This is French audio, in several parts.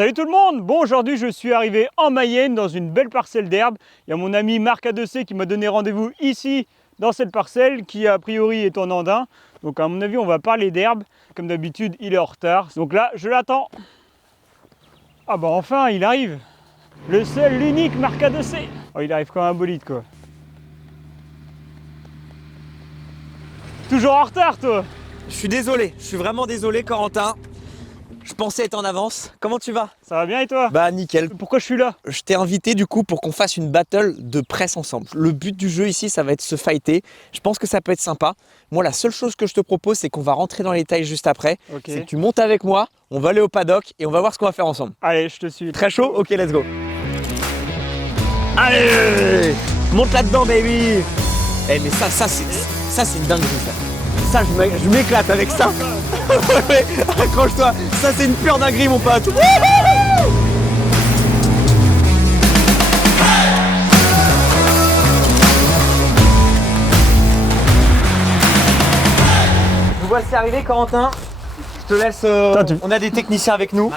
Salut tout le monde! Bon, aujourd'hui je suis arrivé en Mayenne dans une belle parcelle d'herbe. Il y a mon ami Marc A2C qui m'a donné rendez-vous ici dans cette parcelle qui a priori est en andin. Donc à mon avis on va parler d'herbe. Comme d'habitude il est en retard. Donc là je l'attends. Ah bah enfin il arrive! Le seul, l'unique Marc A2C! Oh, il arrive comme un bolide quoi. Toujours en retard toi! Je suis désolé, je suis vraiment désolé Corentin. Je pensais être en avance. Comment tu vas? Ça va bien et toi? Bah nickel. Pourquoi je suis là? Je t'ai invité du coup pour qu'on fasse une battle de presse ensemble. Le but du jeu ici, ça va être se fighter. Je pense que ça peut être sympa. Moi, la seule chose que je te propose, c'est qu'on va rentrer dans les détails juste après. Ok. C'est que tu montes avec moi, on va aller au paddock et on va voir ce qu'on va faire ensemble. Allez, je te suis. Très chaud? Ok, let's go. Allez, monte là-dedans, baby. Eh mais ça c'est une dinguerie ça. Ça, je m'éclate avec ça. Ouais, accroche-toi. Ça, c'est une pure dinguerie, mon pote. Nous voici arrivés, Corentin. Je te laisse. On a des techniciens avec nous.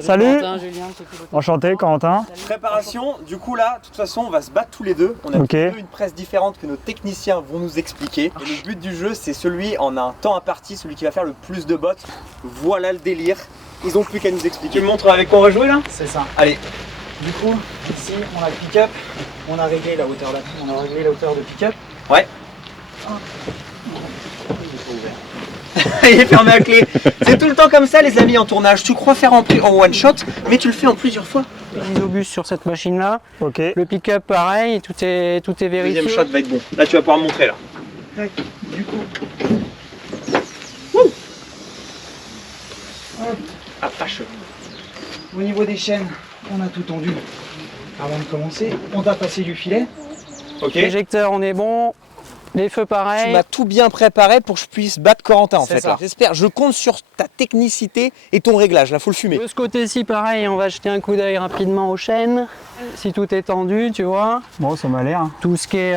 Salut! Corentin, Julien, Enchanté, Corentin. Préparation, du coup là, de toute façon, on va se battre tous les deux. On a Ok. tous les deux une presse différente que nos techniciens vont nous expliquer. Et le but du jeu, c'est celui en un temps imparti, celui qui va faire le plus de bottes. Voilà le délire. Ils ont plus qu'à nous expliquer. Tu me montres avec quoi on va jouer là? c'est ça. Allez. Du coup, ici, on a le pick-up, on a réglé la hauteur de pick-up. Ouais. Il est fermé à clé. C'est tout le temps comme ça les amis en tournage. Tu crois faire en one shot, mais tu le fais en plusieurs fois. Isobus sur cette machine-là. Ok. Le pick-up, pareil, tout est vérifié. Deuxième shot va être bon. Là tu vas pouvoir me montrer là. Tac, du coup, Ah vache. au niveau des chaînes, on a tout tendu. Avant de commencer, on va passer du filet. Ok. L'éjecteur, on est bon. Les feux, Tu pareil. m'as tout bien préparé pour que je puisse battre Corentin en C'est fait. ça. Là. J'espère, je compte sur ta technicité et ton réglage. Là, faut le fumer. De ce côté-ci, pareil, on va jeter un coup d'œil rapidement aux chaînes. Si tout est tendu, tu vois. Bon, ça m'a l'air. Tout ce qui est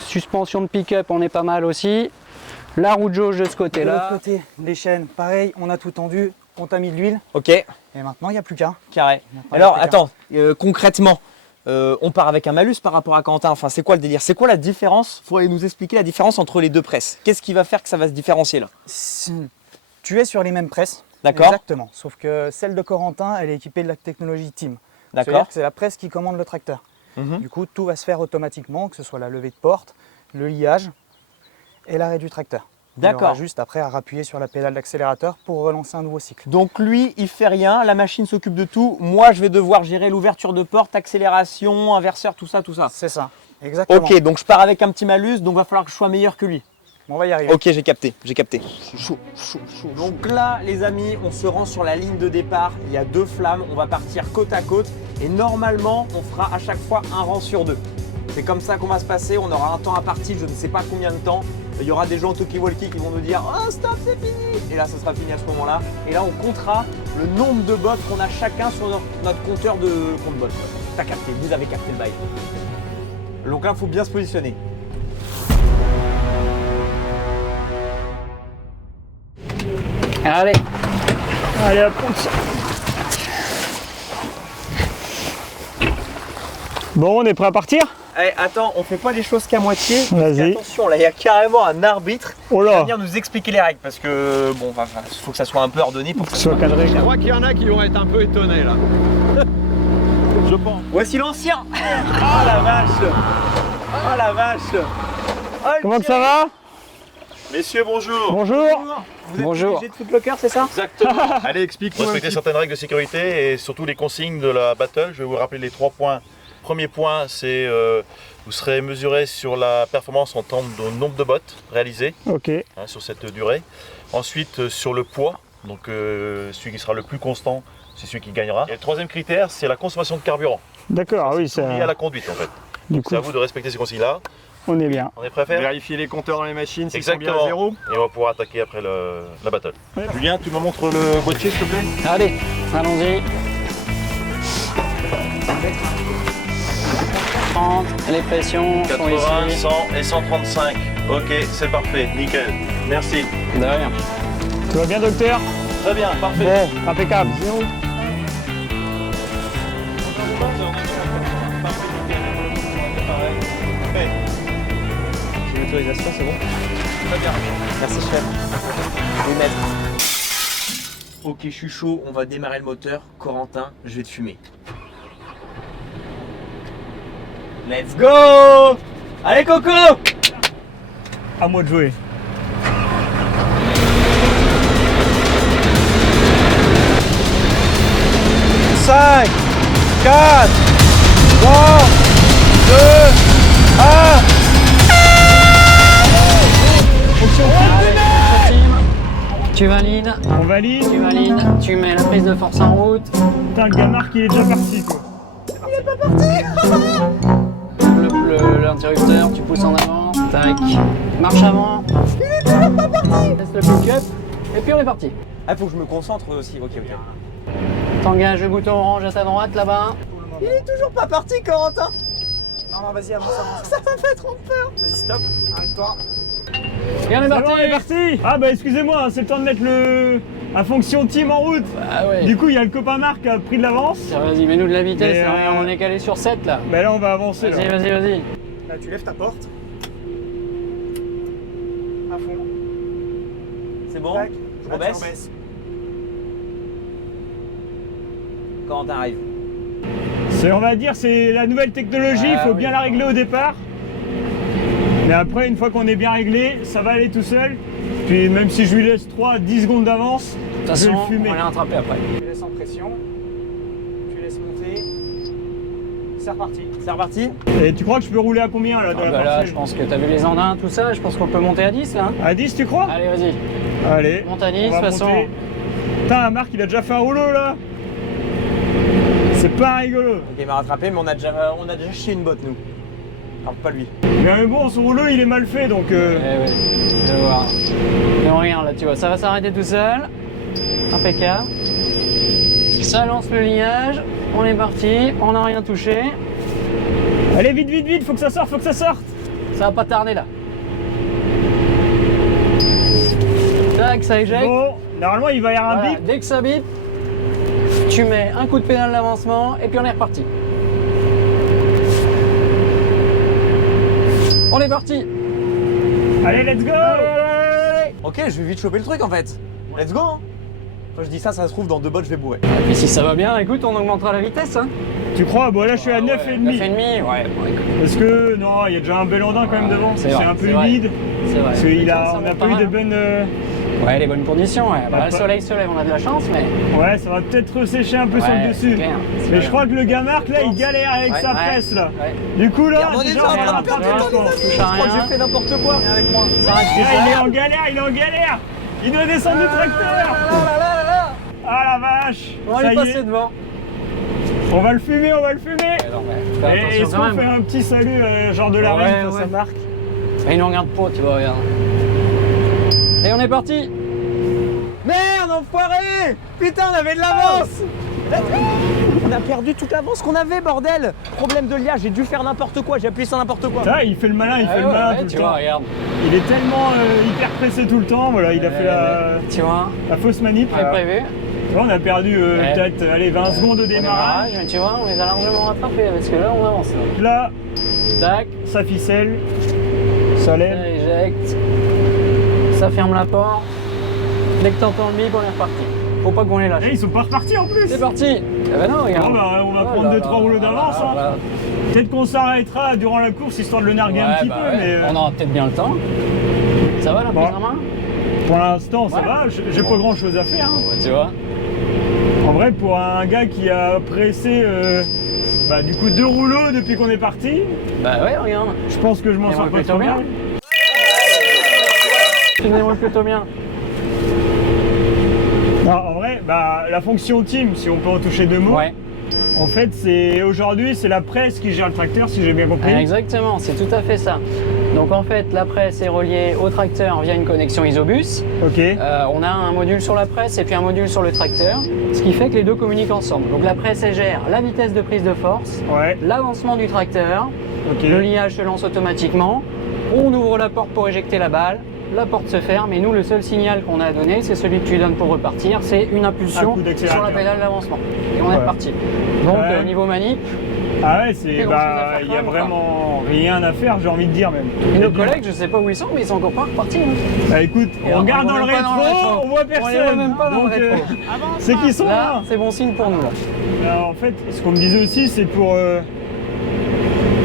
suspension de pick-up, on est pas mal aussi. La roue de jauge de ce côté-là. De l'autre côté, les chaînes, pareil, on a tout tendu, on t'a mis de l'huile. Ok. Et maintenant, il n'y a plus qu'à. Carré. Alors attends, concrètement, on part avec un malus par rapport à Corentin. Enfin, c'est quoi le délire? C'est quoi la différence? Faut nous expliquer la différence entre les deux presses. Qu'est-ce qui va faire que ça va se différencier là? Tu es sur les mêmes presses. D'accord. Exactement. Sauf que celle de Corentin, elle est équipée de la technologie Team. D'accord. C'est-à-dire que c'est la presse qui commande le tracteur. Mhm. Du coup, tout va se faire automatiquement, que ce soit la levée de porte, le liage et l'arrêt du tracteur. Il y aura D'accord. juste après à appuyer sur la pédale d'accélérateur pour relancer un nouveau cycle. Donc lui, il fait rien, la machine s'occupe de tout. Moi, je vais devoir gérer l'ouverture de porte, accélération, inverseur, tout ça, tout ça. C'est ça. Exactement. Ok, donc je pars avec un petit malus, donc va falloir que je sois meilleur que lui. On va y arriver. Ok, j'ai capté, j'ai capté. Chaud. Donc là, les amis, on se rend sur la ligne de départ. Il y a deux flammes, on va partir côte à côte. Et normalement, on fera à chaque fois un rang sur deux. C'est comme ça qu'on va se passer. On aura un temps imparti, je ne sais pas combien de temps. Il y aura des gens talkie-walkie qui vont nous dire « Oh stop, c'est fini !» Et là, ça sera fini à ce moment-là. Et là, on comptera le nombre de bottes qu'on a chacun sur notre compteur de compte bottes. T'as capté, vous avez capté le bail. Donc là, il faut bien se positionner. Allez. Allez, hop, on tire. Bon, on est prêt à partir? Eh, attends, on fait pas les choses qu'à moitié. Vas-y. Attention, là, il y a carrément un arbitre Oh qui va là! venir nous expliquer les règles parce que bon, il faut que ça soit un peu ordonné pour que ça Soit cadré. Je crois qu'il y en a qui vont être un peu étonnés là. Je pense. Voici l'ancien. Oh la vache. Oh la vache. Oh, le Comment que ça Thierry. va? Messieurs, bonjour. Bonjour! Vous êtes Bonjour. obligé de Footlocker, c'est ça? Exactement. Allez, explique-nous un Respecter petit certaines règles de sécurité et surtout les consignes de la battle. Je vais vous rappeler les 3 points. Premier point, c'est vous serez mesuré sur la performance en termes de nombre de bottes réalisées Ok. sur cette durée. Ensuite, sur le poids, donc celui qui sera le plus constant, c'est celui qui gagnera. Et le troisième critère, c'est la consommation de carburant. D'accord, oui, C'est lié à ça. la conduite en fait. Du C'est coup, à vous de respecter ces consignes-là. on est bien. On est prêt à faire? Vérifier les compteurs dans les machines, s'ils sont bien à Exactement. zéro. Et on va pouvoir attaquer après la battle. Julien, tu me montres le boîtier s'il te plaît? Allez, allons-y. 30, les pressions sont 80, ici. 100 et 135. Ok, c'est parfait, nickel. Merci. De rien. Tout va bien, docteur? Très bien, parfait. Bon, impeccable. J'ai l'autorisation, c'est bon? Très bien. Merci chef. Je vais mettre. Ok, je suis chaud, on va démarrer le moteur. Corentin, je vais te fumer. Let's go! Allez Coco! À moi de jouer. Cinq, 4, 3, 2, 1. Tu valides, On valide. tu mets la prise de force en route. Putain, le gars Marc, il est déjà parti quoi. L'interrupteur, tu pousses en avant, tac, marche avant. Il est toujours pas parti. Laisse le pick-up, et puis on est parti. Ah, faut que je me concentre aussi. Ok. T'engages le bouton orange à ta droite là-bas. Il est toujours pas parti, Corentin. Non, vas-y, avance. Ça m'a fait trop peur. Vas-y, stop, arrête-toi. Et on est C'est parti. bon, on est parti. Ah bah excusez-moi, hein, c'est le temps de mettre la fonction team en route. Ah ouais. Du coup, il y a le copain Marc qui a pris de l'avance. Tiens, vas-y, mets-nous de la vitesse, Mais, hein, on est calé sur 7 là. Bah là, on va avancer. Vas-y, Là. vas-y. Là, tu lèves ta porte. À fond. C'est bon? Tac. Je Là, tu rebaisse. rebaisses. Corentin arrive. On va dire, c'est la nouvelle technologie, il Ah faut oui. bien la régler au départ. Mais après, une fois qu'on est bien réglé, ça va aller tout seul. Puis même si je lui laisse 3-10 secondes d'avance, De toute je vais façon, le on fumer. va les rattraper après. Tu laisses en pression. Tu laisses monter. C'est reparti. C'est reparti? Et tu crois que je peux rouler à combien là dans Ah la bah là, parcelle je pense que t'as vu les andins, tout ça, je pense qu'on peut monter à 10 là. À 10 tu crois? Allez, vas-y, Allez. monte à 10, de on toute va façon. monter. Putain, Marc, il a déjà fait un rouleau là. C'est pas rigolo. Ok, il m'a rattrapé, mais on a déjà chié une botte, nous. Alors, pas lui. Mais bon, son rouleau il est mal fait donc. Ouais, tu vas voir. Mais on regarde là, tu vois, ça va s'arrêter tout seul. Impeccable. Ça lance le liage, on est parti, on n'a rien touché. Allez, vite, faut que ça sorte, Ça va pas tarder là. Tac, ça éjecte. Bon, normalement il va y avoir un Voilà, bip. dès que ça bip, tu mets un coup de pédale d'avancement et puis on est reparti. On est parti. Allez, let's go. Ok, je vais vite choper le truc en fait. Let's go, hein. Quand je dis ça, ça se trouve, dans 2 bottes, je vais bourrer. Et puis si ça va bien, écoute, on augmentera la vitesse. Hein. Tu crois? Bon, là je suis à 9,5. 9,5, ouais. Bon, écoute, Parce que non, il y a déjà un bel andin quand même devant. C'est C'est vrai, un peu c'est vrai. humide. c'est vrai. Parce Ça qu'on monte n'a pas eu mal, de hein. bonnes. Ouais, les bonnes conditions, ouais. Bah, Bah, le pas- soleil se lève, on a de la chance, mais. Ouais, ça va peut-être ressécher un peu sur Ouais, le c'est dessus. clair, c'est Mais je clair. crois que le gars Marc là, il galère avec Ouais, sa ouais. presse là. Ouais. Du coup là, Regardez déjà, ça, on on va va la perdre perdre, du temps, je pense. Touche à Je crois que rien. j'ai fait n'importe quoi. Viens avec moi. Ça reste Gars, il est bizarre. en galère, il doit descendre du tracteur. Ah la vache. On va Ça lui y passer est. devant. On va le fumer. Alors, ouais, fais Et attention est-ce quand qu'on fait même. un petit salut genre de la Ouais, reine quand ouais. ça marque? Et il nous regarde pas, tu vois, regarde. Et on est parti. Merde, enfoiré! Putain, on avait de l'avance! On a perdu toute l'avance qu'on avait, bordel! Problème de liage, j'ai dû faire n'importe quoi, j'ai appuyé sur n'importe quoi. Ça, il fait le malin, il fait le malin tout tu le vois, temps. regarde. Il est tellement hyper pressé tout le temps. Voilà, il a fait Tu vois, la fausse manip. c'est prévu. Tu vois, on a perdu Ouais. peut-être allez, 20 secondes au démarrage. Mais tu vois, on les a largement rattrapés parce que là, on avance. Là, Tac, ça ficelle, ça lève. ça éjecte, ça ferme la porte. Dès que t'entends le bip, on est reparti. Faut pas qu'on les lâche. Et ils sont pas repartis en plus. C'est parti. Eh ben non, regarde. Bon, bah, on va Oh prendre là 2-3 là rouleaux là d'avance. là Hein. là. Peut-être qu'on s'arrêtera durant la course histoire de le narguer un Ouais, petit bah peu, ouais. mais On aura peut-être bien le temps. Ça va la Bon. prise en main? pour l'instant ça Ouais. va. J'ai pas grand chose à faire. Hein. Ouais, tu vois. En vrai, pour un gars qui a pressé du coup 2 rouleaux depuis qu'on est parti, Bah ouais, regarde. je pense que je m'en Et on sors le pas plutôt trop bien. mal. Tu me déroules plutôt bien. Non, en vrai, la fonction team, si on peut en toucher 2 mots, Ouais. en fait, aujourd'hui, c'est la presse qui gère le tracteur, si j'ai bien compris. Exactement, c'est tout à fait ça. Donc en fait, la presse est reliée au tracteur via une connexion isobus. Ok. On a un module sur la presse et puis un module sur le tracteur, ce qui fait que les deux communiquent ensemble. Donc la presse, elle gère la vitesse de prise de force, Ouais. l'avancement du tracteur, Ok. le liage se lance automatiquement, on ouvre la porte pour éjecter la balle la porte se ferme et nous, le seul signal qu'on a à donner, c'est celui que tu donnes pour repartir, c'est une Un impulsion coup sur d'accélérateur. la pédale d'avancement. Et on est Ouais. reparti. Donc, Ouais. niveau manip, Ah ouais, Plus grand-chose à faire il y a quand même, vraiment rien à faire, j'ai envie de dire même. et nos collègues, je sais pas où ils sont, mais ils sont encore pas repartis. Hein. Bah écoute, Et on regarde voit dans le même pas dans le rétro, rétro. on voit On les voit personne. même pas dans le Donc, rétro. c'est qu'ils sont Là, là. c'est bon signe pour nous. Là. Alors, en fait, ce qu'on me disait aussi, c'est pour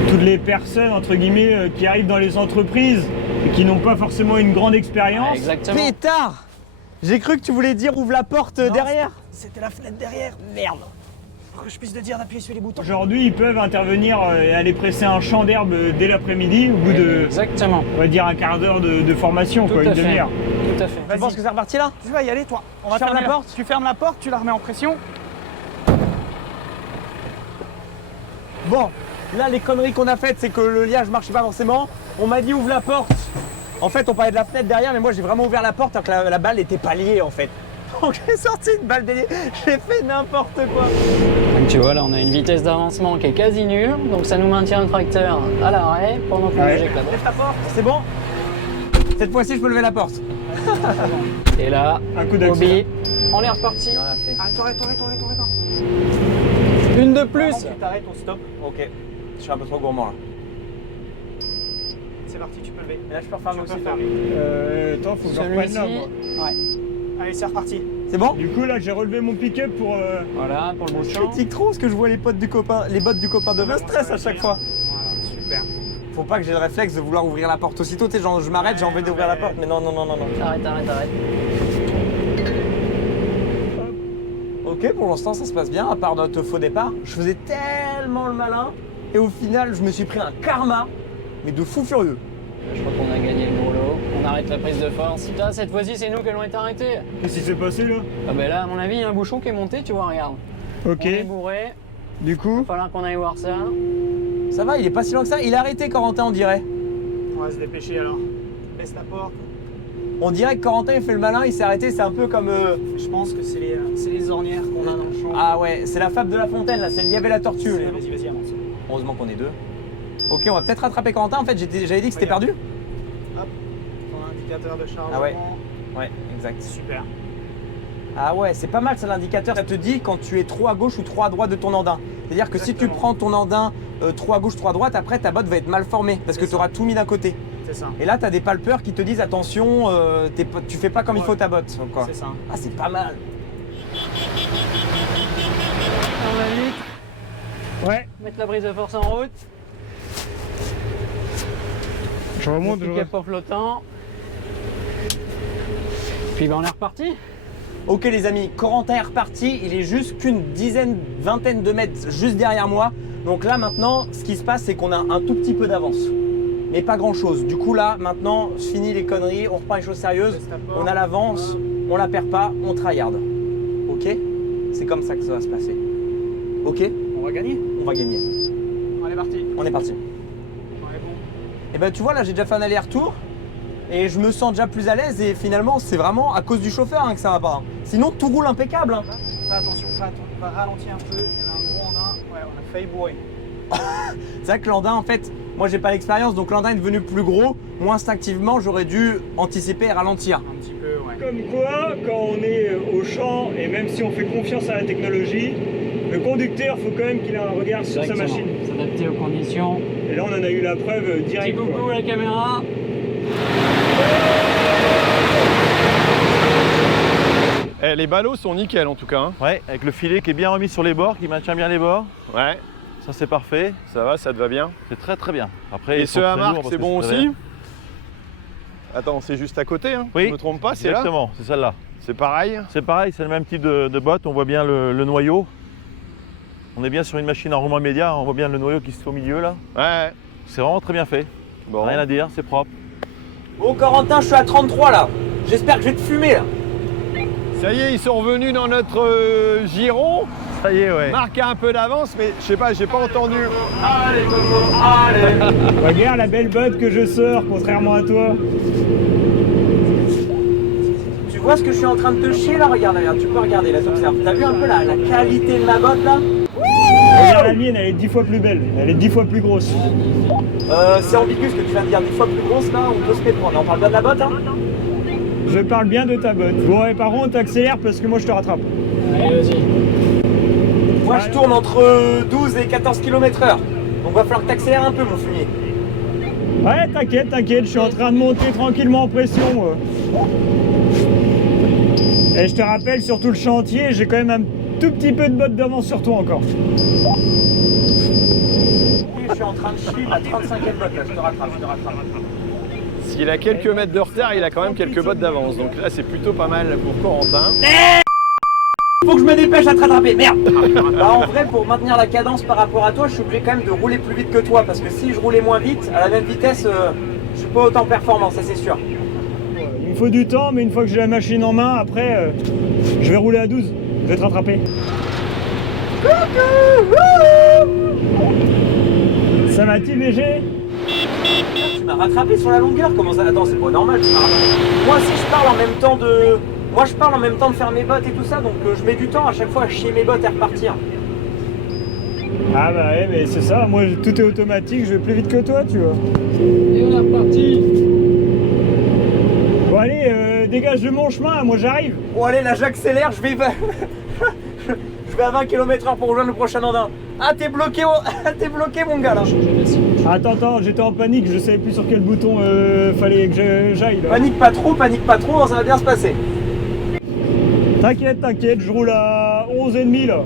toutes les personnes, entre guillemets, qui arrivent dans les entreprises et qui n'ont pas forcément une grande expérience. Exactement. Pétard! J'ai cru que tu voulais dire ouvre la porte derrière. C'était la fenêtre derrière. Merde. Pour que je puisse te dire d'appuyer sur les boutons. Aujourd'hui, ils peuvent intervenir et aller presser un champ d'herbe dès l'après-midi, au bout de, Exactement. on va dire, un quart d'heure de formation, Tout quoi, à une fait. demi-heure. Tout à fait. Tu penses que c'est reparti là? Tu vas y aller, toi. On va Ferme fermer la porte. Tu fermes la porte, tu la remets en pression. Bon, là les conneries qu'on a faites, c'est que le liage marchait pas forcément. On m'a dit ouvre la porte. En fait, on parlait de la fenêtre derrière, mais moi j'ai vraiment ouvert la porte alors que la balle était pas liée en fait. Donc j'ai sorti une balle déliée. J'ai fait n'importe quoi. Donc tu vois, là, on a une vitesse d'avancement qui est quasi nulle, donc ça nous maintient le tracteur à l'arrêt pendant qu'on Ouais. éjecte la porte. Lève ta porte, c'est bon? Cette fois-ci, je peux lever la porte. Et là, Un coup Bobby, d'accélérateur. on est reparti. On a fait. Arrête. Une de plus. Tu t'arrêtes, on stop. Ok. Je suis un peu trop gourmand là. C'est parti, tu peux lever. Et là, je peux refermer Tu aussi. peux toi. fermer. Attends, faut que je reprenne là, Celui-ci. moi. Ouais. Allez, c'est reparti. C'est bon? Du coup, là, j'ai relevé mon pick-up pour... Voilà, pour le bout de Je champ. critique trop parce que je vois les bottes du copain de me stress à chaque fois. Voilà, super. Faut pas que j'ai le réflexe de vouloir ouvrir la porte aussitôt. Tu sais, genre je m'arrête, j'ai envie d'ouvrir la porte, mais non. Arrête. Ok, pour l'instant ça se passe bien, à part notre faux départ. Je faisais tellement le malin et au final je me suis pris un karma, mais de fou furieux. Je crois qu'on a gagné le gros lot. On arrête la prise de force. Putain, cette fois-ci, c'est nous qui allons être arrêtés. Qu'est-ce qui s'est passé, là? Ah ben là, à mon avis, il y a un bouchon qui est monté, tu vois, regarde. Ok, On est bourré. du coup... Il va falloir qu'on aille voir ça. Ça va, il est pas si loin que ça. Il a arrêté Corentin, on dirait. On va se dépêcher alors. Baisse ta porte. On dirait que Corentin il fait le malin, il s'est arrêté, c'est un peu comme... Je pense que c'est les ornières qu'on a dans le champ. Ah ouais, c'est la fable de la fontaine là, c'est il y avait la tortue. Vas-y, avance. Heureusement qu'on est deux. Ok, on va peut-être rattraper Corentin, en fait j'avais dit que c'était perdu. Ton indicateur de chargement. Ah ouais. Ouais, exact. Super. Ah ouais, c'est pas mal ça l'indicateur. Ça te dit quand tu es trop à gauche ou trop à droite de ton andin. C'est-à-dire que si tu Exactement. prends ton andin trop à gauche, trop à droite, après ta botte va être mal formée parce que C'est tu auras tout mis d'un côté. C'est ça. Et là, tu as des palpeurs qui te disent attention, tu fais pas comme il faut ta botte. Quoi. C'est ça. Ah, c'est pas mal. On va vite Ouais, mettre la prise de force en route. je remonte, Le pick-up au flottant. Puis ben, on est reparti. Ok les amis, Corentin est reparti, il est juste qu'une vingtaine de mètres juste derrière moi. Donc là maintenant, ce qui se passe, c'est qu'on a un tout petit peu d'avance. Mais pas grand chose. Du coup là, maintenant, fini les conneries, on reprend les choses sérieuses. Baisse ta porte. On a l'avance, on la perd pas, on tryhard. Ok? C'est comme ça que ça va se passer. Ok? On va gagner. On va gagner. On est parti. On est parti. On est bon. Et ben tu vois là, j'ai déjà fait un aller-retour. Et je me sens déjà plus à l'aise et finalement c'est vraiment à cause du chauffeur hein, que ça va pas. Sinon tout roule impeccable. Hein. Fais attention, on va ralentir un peu. Il y avait un gros andin. Ouais, on a failli bourrer. C'est vrai que l'andin en fait, moi j'ai pas l'expérience donc l'andin est devenu plus gros. Moi instinctivement j'aurais dû anticiper et ralentir. Un petit peu, ouais. Comme quoi, quand on est au champ, et même si on fait confiance à la technologie, le conducteur, faut quand même qu'il ait un regard sur sa Exactement. machine. S'adapter aux conditions. Et là, on en a eu la preuve Petit directe. coucou quoi. à la caméra. Eh, les ballots sont nickel en tout cas. Hein. Ouais, avec le filet qui est bien remis sur les bords, qui maintient bien les bords. Ouais, Ça, c'est parfait. ça va, ça te va bien. C'est très très bien. Après, Et ils ce sont très hammock, lourds parce c'est que bon très aussi. vert. Attends, c'est juste à côté, hein. Oui. Je me trompe pas, c'est là. Exactement, c'est celle-là. C'est pareil. C'est pareil, c'est le même type de botte. On voit bien le noyau. On est bien sur une machine en roulement immédiat. On voit bien le noyau qui se fait au milieu là. Ouais. C'est vraiment très bien fait. Bon. Rien à dire, c'est propre. Bon Corentin, je suis à 33 là. J'espère que je vais te fumer là. Ça y est, ils sont revenus dans notre giron. Ça y est, ouais. Marc a un peu d'avance, mais je sais pas, j'ai pas entendu. Regarde la belle botte que je sors, contrairement à toi. Tu vois ce que je suis en train de te chier là? Regarde, tu peux regarder là, t'observes. T'as vu un peu la qualité de ma botte là? Regarde la mienne, elle est 10 fois plus belle, elle est 10 fois plus grosse. C'est ambigu ce que tu viens de dire, 10 fois plus grosse là, on peut se méprendre. On parle bien de la botte, hein? Je parle bien de ta botte. Bon, et par contre, accélère parce que moi je te rattrape. Allez, vas-y. Moi je tourne entre 12 et 14 km/h. Donc va falloir que t'accélères un peu mon fumier. Ouais, t'inquiète, t'inquiète, je suis en train de monter tranquillement en pression. Et je te rappelle, sur tout le chantier, j'ai quand même un tout petit peu de botte d'avance sur toi encore. Je suis en train de suivre la 35e botte là, je te rattrape. S'il a quelques mètres de retard, il a quand même quelques bottes d'avance. Donc là, c'est plutôt pas mal pour Corentin. Faut que je me dépêche à te rattraper, merde. Bah en vrai, pour maintenir la cadence par rapport à toi, je suis obligé quand même de rouler plus vite que toi. Parce que si je roulais moins vite, à la même vitesse, je suis pas autant performant, ça c'est sûr. Il me faut du temps, mais une fois que j'ai la machine en main, après, je vais rouler à 12. Je vais te rattraper. Ça va, TVG? Tu m'as rattrapé sur la longueur, comment ça? Attends, c'est pas normal, tu m'as rattrapé. Moi aussi je parle en même temps de... Moi je parle en même temps de faire mes bottes et tout ça, donc je mets du temps à chaque fois à chier mes bottes et repartir. Ah bah ouais, mais c'est ça, moi tout est automatique, je vais plus vite que toi, tu vois. Et on est reparti. Bon allez, dégage de mon chemin, moi j'arrive. Bon allez, là j'accélère, je vais... je vais à 20 km/h pour rejoindre le prochain andin. Ah t'es bloqué, t'es bloqué mon gars là. Attends, j'étais en panique, je savais plus sur quel bouton fallait que j'aille là. Panique pas trop, ça va bien se passer. T'inquiète, je roule à 11,5 là.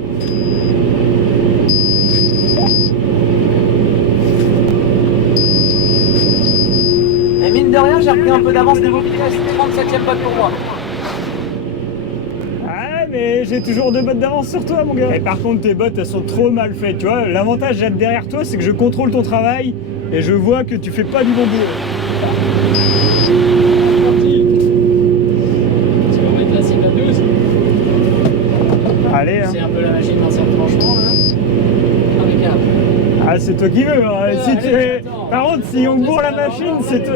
Et mine de rien, j'ai repris un peu d'avance niveau vitesse, 37e botte pour moi. Ouais, mais j'ai toujours 2 bottes d'avance sur toi mon gars. Et par contre tes bottes elles sont trop mal faites, tu vois. L'avantage d'être derrière toi c'est que je contrôle ton travail et je vois que tu fais pas du bon boulot. Tu vas mettre la cible à 12. Allez, hein. C'est un peu la machine dans le franchement là. Impeccable. Ah c'est toi qui veux, hein. Si tu... attends. Par contre si on bourre la machine c'est toi.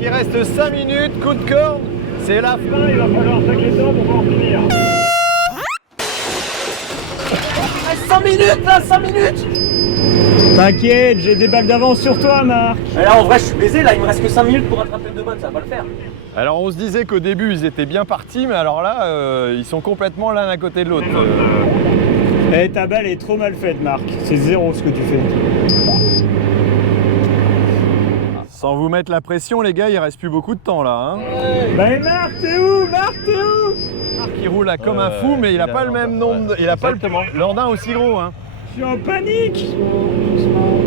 Il reste 5 minutes, coup de corde. C'est la fin. Il va falloir sacrer ça pour pouvoir finir. 5 minutes là, 5 minutes. T'inquiète, j'ai des balles d'avance sur toi Marc. Mais là en vrai je suis baisé, là il me reste que 5 minutes pour rattraper le 2 bottes, ça va pas le faire. Alors on se disait qu'au début ils étaient bien partis, mais alors là ils sont complètement l'un à côté de l'autre. Eh ta balle est trop mal faite Marc, c'est 0 ce que tu fais. Sans vous mettre la pression les gars, il reste plus beaucoup de temps là. Hein. Bah Marc t'es où? Marc t'es où? Marc il roule là comme un fou, mais il a pas le même nombre, il a pas le l'andin aussi gros. Hein. Je suis en panique. Doucement.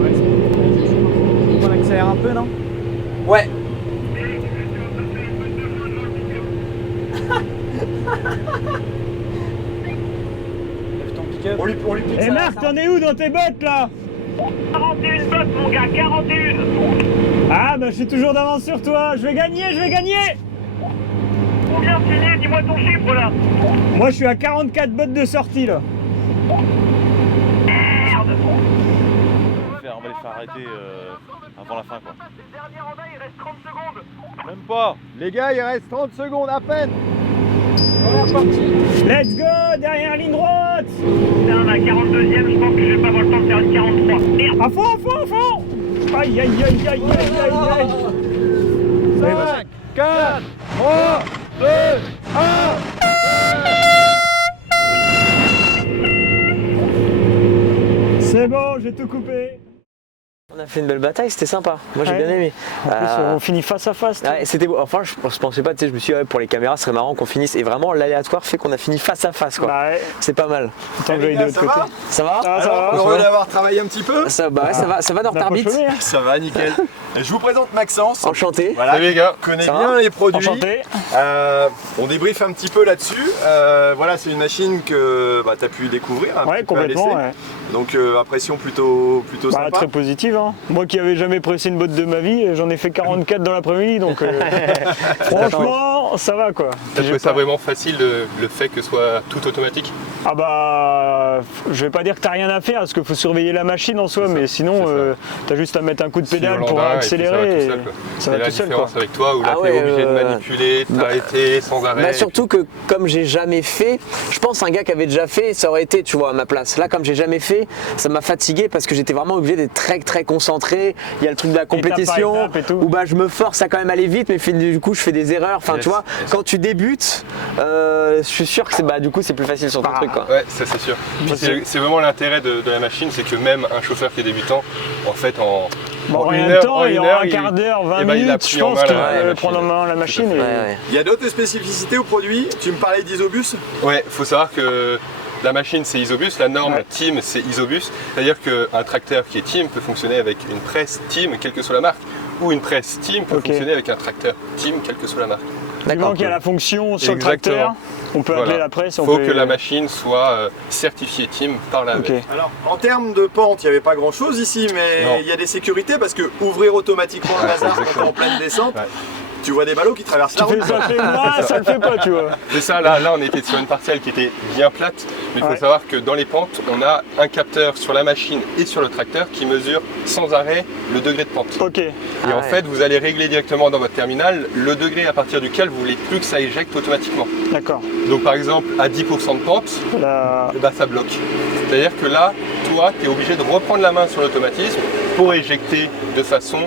Ouais, vas-y. On accélère un peu, non? Ouais. On lui pique Eh ça, Marc ça. t'en es où dans tes bottes là? 41 bottes, mon gars, 41. Ah bah je suis toujours d'avance sur toi, je vais gagner. Combien fini? Dis-moi ton chiffre là. Moi je suis à 44 bottes de sortie là. Merde. On va les faire arrêter avant la fin quoi. C'est le dernier en bas, il reste 30 secondes. Même pas. Les gars, il reste 30 secondes à peine. On est reparti. Let's go, derrière ligne droite. Putain, ma 42e, je pense que je vais pas avoir le temps de faire une 43. Merde. À fond. Aïe. 5, 4, 3, 2, 1. C'est bon, j'ai tout coupé. On a fait une belle bataille, c'était sympa. Moi j'ai Ouais. bien aimé. En plus, on finit face à face. Ouais, c'était beau. Enfin, je pensais pas, tu sais, je me suis dit, ouais, pour les caméras, ce serait marrant qu'on finisse. Et vraiment, l'aléatoire fait qu'on a fini face à face, quoi. Bah ouais, C'est pas mal. tant que j'aille de l'autre côté. Ça va? Ça va. Heureux d'avoir travaillé un petit peu. Ça va dans On a pas Tarbit. chômé, hein. Ça va, nickel. Je vous présente Maxence. Enchanté. Voilà, Salut les gars. connaît Ça bien va les produits. Enchanté. On débriefe un petit peu là-dessus. Voilà, c'est une machine que tu as pu découvrir un Ouais, petit peu à complètement. l'essai. Ouais. Donc impression plutôt Bah, sympa. très positive. Hein. Moi qui avais jamais pressé une botte de ma vie, j'en ai fait 44 dans l'après-midi. Donc franchement, temps, ça va quoi. T'as J'ai trouvé ça pas- vraiment facile le fait que ce soit tout automatique? Ah bah, je vais pas dire que t'as rien à faire parce qu'il faut surveiller la machine en soi, C'est ça, mais sinon, c'est ça. t'as juste à mettre un coup de Suivre pédale pour l'engin, et puis accélérer. ça va tout et seul, quoi. ça C'est va la tout seul quoi. différence avec toi où là Ah t'es ouais, obligé de manipuler, t'arrêter sans arrêt. Bah, surtout que comme j'ai jamais fait, je pense un gars qui avait déjà fait, ça aurait été, tu vois, à ma place. Là, comme j'ai jamais fait, ça m'a fatigué parce que j'étais vraiment obligé d'être très très concentré. Il y a le truc de la compétition par étape et tout. où bah, je me force à quand même aller vite, mais du coup je fais des erreurs. Enfin, Yes, tu vois, yes. quand tu débutes, je suis sûr que c'est du coup c'est plus facile sur ton truc quoi. Ouais, ça c'est sûr. Puis c'est vraiment l'intérêt de la machine, c'est que même un chauffeur qui est débutant, en fait en Bon, en rien une de heure- temps, en il y une aura heure, un il- quart d'heure, 20 eh ben, il a minutes, pris je en pense main qu'il la va machine. prendre en main la machine. fait. et- Ouais, ouais. Il y a d'autres spécificités aux produits. Tu me parlais d'Isobus. Ouais, faut savoir que la machine c'est Isobus, la norme Ouais. Team c'est Isobus. C'est-à-dire qu'un tracteur qui est Team peut fonctionner avec une presse Team, quelle que soit la marque, ou une presse Team peut Ok. fonctionner avec un tracteur Team, quelle que soit la marque. Du moment qu'il y a la fonction sur le tracteur, Exactement. on peut Voilà. appeler la presse. Il faut que la machine soit certifiée Team par la Ok. AVEF. Alors, en termes de pente, il n'y avait pas grand chose ici, mais Non. il y a des sécurités parce que ouvrir automatiquement le Ouais, bazar quand exactement. t'es en pleine descente, Ouais. tu vois des ballots qui traversent Tu la route. fais ça, fait moi, ça le fait pas, tu vois. C'est ça, là on était sur une parcelle qui était bien plate, mais il faut Ouais. savoir que dans les pentes, on a un capteur sur la machine et sur le tracteur qui mesure sans arrêt le degré de pente. Ok. Et Ah en ouais. fait, vous allez régler directement dans votre terminal le degré à partir duquel vous voulez plus que ça éjecte automatiquement. D'accord. Donc par exemple, à 10% de pente, La- eh ben, ça bloque. C'est-à-dire que là, toi, tu es obligé de reprendre la main sur l'automatisme pour éjecter de façon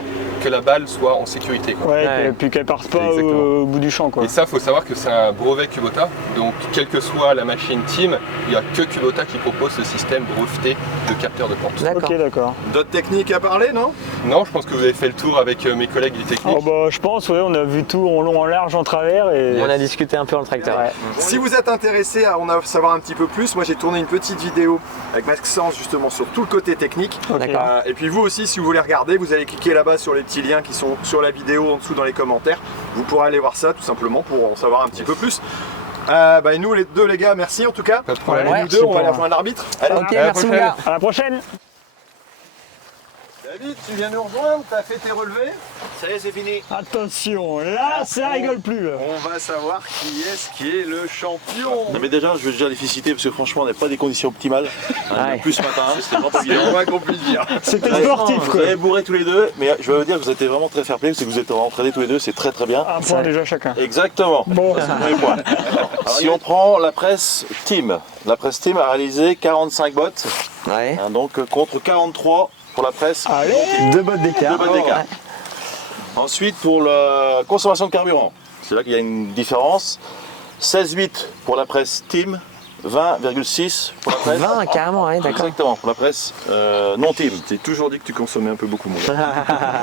que la balle soit en sécurité, quoi. Ouais, Ouais. et puis qu'elle parte pas Exactement. au bout du champ, quoi. Et ça, faut savoir que c'est un brevet Kubota. Donc, quelle que soit la machine Team, il n'y a que Kubota qui propose ce système breveté de capteur de pente. D'accord. Ok, d'accord. D'autres techniques à parler, non? Non, je pense que vous avez fait le tour avec mes collègues du technique. Oh, bah, je pense, ouais, on a vu tout en long, en large, en travers. Et... On a discuté un peu dans le tracteur. Ouais. Si vous êtes intéressé à en savoir un petit peu plus, moi j'ai tourné une petite vidéo avec Maxence justement sur tout le côté technique. Ok. D'accord. Et puis vous aussi, si vous voulez regarder, vous allez cliquer là-bas sur les petits liens qui sont sur la vidéo en dessous dans les commentaires. Vous pourrez aller voir ça tout simplement pour en savoir un petit peu plus. Et nous les deux les gars, merci en tout cas. Pas de problème. Et Ouais, nous deux, on va super. aller rejoindre l'arbitre. Allez. Ok, À la merci mon prochaine. gars. À la prochaine. David, tu viens nous rejoindre, t'as fait tes relevés. Ça y est, c'est fini. Attention, là, ça rigole plus, là. On va savoir qui est le champion. Non mais déjà, je veux déjà les féliciter parce que franchement, on n'a pas des conditions optimales. Ouais. En plus ce matin, c'était vraiment pas C'est évident. le moins qu'on puisse dire. C'était Ouais, sportif, Vous quoi. avez bourré tous les deux, mais je vais vous dire que vous étiez vraiment très fair play, c'est que vous êtes entraînés tous les deux, c'est très très bien. Un point déjà chacun. Exactement. Bon, C'est le premier point. Alors, si on prend la presse Team, la presse Team a réalisé 45 bottes, Ouais. donc contre 43 pour la presse. allez. 2 bottes d'écart. 2 bottes d'écart. Ensuite, pour la consommation de carburant, c'est là qu'il y a une différence. 16,8 pour la presse Team, 20,6 pour la presse. 20 carrément, ouais, d'accord. Exactement, pour la presse non Team. J'ai toujours dit que tu consommais un peu beaucoup moins.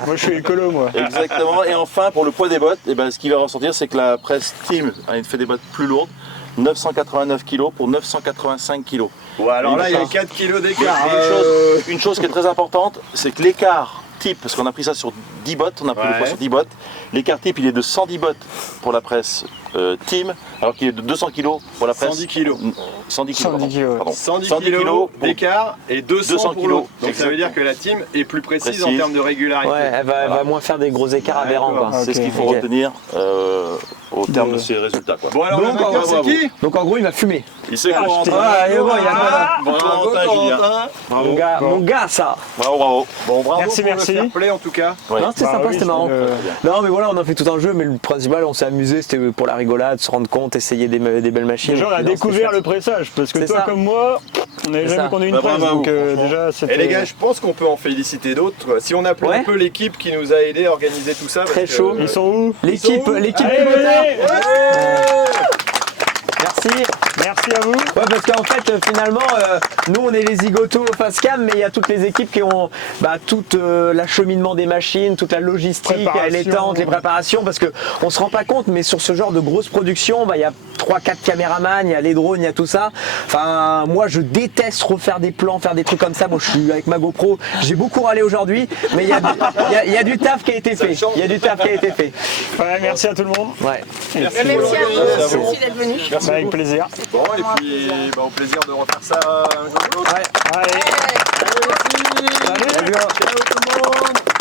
Moi, je suis écolo, moi. Exactement. Et enfin, pour le poids des bottes, ce qu'il va ressentir, c'est que la presse Team a fait des bottes plus lourdes, 989 kg pour 985 kg. Bon, alors Une là, il y a chance. 4 kilos d'écart. Une chose qui est très importante, c'est que l'écart type, parce qu'on a pris ça sur 10 bottes, on a pris le Ouais. poids sur 10 bottes, l'écart type il est de 110 bottes pour la presse Team, alors qu'il est de 200 kg pour la presse. 110 kilos. 110 kg. 110 kilos, ouais. 110 110 kilos kilos pour d'écart et 200 200 pour kilos. l'autre. Donc ça Exact. veut dire que la team est plus précise en Précise. termes de régularité. Ouais, elle va moins faire des gros écarts aberrants, quoi. C'est ce qu'il faut Ok. retenir au terme de ces résultats. Quoi. Bon alors Donc, le vainqueur bravo. c'est qui? Donc en gros, il m'a fumé. Il sait Ah, Corentin. Ah, et bon, il y a pas Bravo, Julien. Mon gars, ça. Bravo, bravo. Bon bravo Merci, pour merci. le fair play en tout cas. Ouais. Non, c'était Bah sympa, oui, c'était marrant. c'est, Non, mais voilà, on a fait tout un jeu, mais le principal, on s'est amusé, c'était pour la rigolade, se rendre compte, essayer des belles machines. Déjà, on a Non, c'était découvert le chouette. pressage, parce que C'est toi ça. comme moi, on n'avait C'est jamais ça. connu une Bah, presse, bravo, donc franchement. déjà, c'était... Et les gars, je pense qu'on peut en féliciter d'autres. Si on appelait Ouais. un peu l'équipe qui nous a aidé à organiser tout ça. Très parce que, chaud. Ils sont où L'équipe, Ils sont où l'équipe Allez, Kubota. venez. Merci. Merci à vous. Ouais, parce qu'en fait, finalement, nous, on est les zigotos face cam, mais il y a toutes les équipes qui ont tout l'acheminement des machines, toute la logistique, Préparation. les tentes, les préparations, parce qu'on se rend pas compte, mais sur ce genre de grosse production, il y a 3-4 caméramans, il y a les drones, il y a tout ça. Enfin, moi, je déteste refaire des plans, faire des trucs comme ça. Moi, je suis avec ma GoPro, j'ai beaucoup râlé aujourd'hui, mais il y a du taf qui a été fait. Il y a du taf qui a été fait. Ouais, merci à tout le monde. Ouais. Merci à vous, merci d'être venu. Bah, avec plaisir. Bon, et puis au plaisir de refaire ça un jour ou l'autre. Allez. Allez, merci. Salut. Ciao tout le monde.